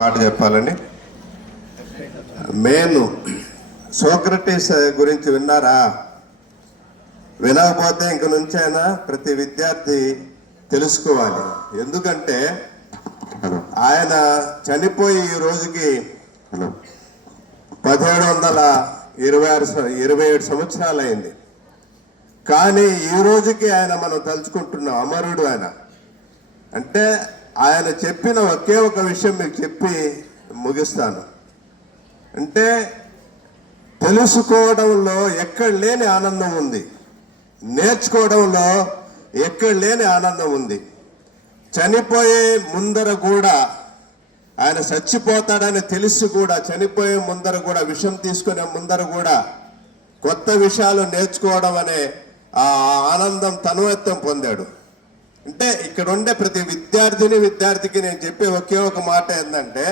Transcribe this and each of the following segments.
మాట చెప్పాలని main Socrates గురించి విన్నారా? వినకపోతే ఇంక నుంచైనా ప్రతి విద్యార్థి తెలుసుకోవాలి. ఎందుకంటే ఆయన చనిపోయి ఈ రోజుకి 1727 సంవత్సరాలు అయింది. కానీ ఈ రోజుకి ఆయన మనం తలుచుకుంటున్నాం. అమరుడు ఆయన. అంటే ఆయన చెప్పిన ఒకే ఒక విషయం మీకు చెప్పి ముగిస్తాను. అంటే తెలుసుకోవడంలో ఎక్కడ లేని ఆనందం ఉంది, నేర్చుకోవడంలో ఎక్కడ లేని ఆనందం ఉంది. చనిపోయే ముందర కూడా ఆయన చచ్చిపోతాడని తెలిసి కూడా చనిపోయే ముందర కూడా విషం తీసుకునే ముందర కూడా కొత్త విషయాలు నేర్చుకోవడం అనే ఆ ఆనందం తన్మయత్వం పొందాడు. అంటే ఇక్కడ ఉండే ప్రతి విద్యార్థికి నేను చెప్పే ఒకే ఒక మాట ఏంటంటే,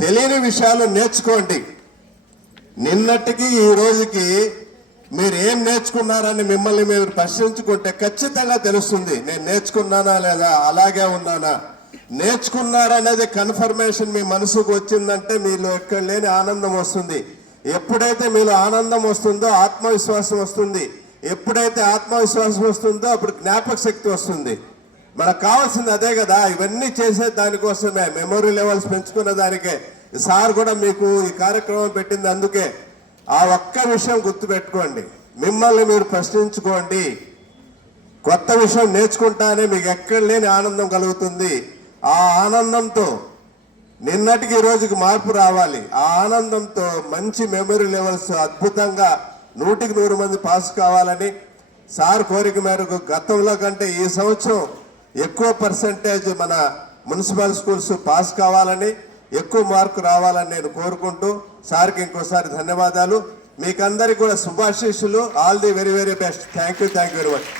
తెలియని విషయాలు నేర్చుకోండి. నిన్నటికి ఈ రోజుకి మీరు ఏం నేర్చుకున్నారని మిమ్మల్ని మీరు ప్రశ్నించుకుంటే ఖచ్చితంగా తెలుస్తుంది. నేను నేర్చుకున్నానా లేదా, అలాగే ఉన్నానా. నేర్చుకున్నారనేది కన్ఫర్మేషన్ మీ మనసుకు వచ్చిందంటే మీలో ఎక్కడ లేని ఆనందం వస్తుంది. ఎప్పుడైతే మీలో ఆనందం వస్తుందో ఆత్మవిశ్వాసం వస్తుంది. ఎప్పుడైతే ఆత్మవిశ్వాసం వస్తుందో అప్పుడు జ్ఞాపక శక్తి వస్తుంది. మనకు కావాల్సింది అదే కదా. ఇవన్నీ చేసే దానికోసమే, మెమొరీ లెవెల్స్ పెంచుకునే దానికే సార్ కూడా మీకు ఈ కార్యక్రమం పెట్టింది. అందుకే ఆ ఒక్క విషయం గుర్తుపెట్టుకోండి. మిమ్మల్ని మీరు ప్రశ్నించుకోండి. కొత్త విషయం నేర్చుకుంటానే మీకు ఎక్కడ లేని ఆనందం కలుగుతుంది. ఆ ఆనందంతో నిన్నటికి ఈ రోజుకి మార్పు రావాలి. ఆ ఆనందంతో మంచి మెమొరీ లెవెల్స్ అద్భుతంగా 100కి 100 మంది పాస్ కావాలని సార్ కోరిక మేరకు గతంలో కంటే ఈ సంవత్సరం ఎక్కువ పర్సంటేజ్ మన మున్సిపల్ స్కూల్స్ పాస్ కావాలని, ఎక్కువ మార్కు రావాలని నేను కోరుకుంటూ సార్కి ఇంకోసారి ధన్యవాదాలు. మీకందరికీ కూడా శుభాశీస్సులు. All the very very best. Thank you very much.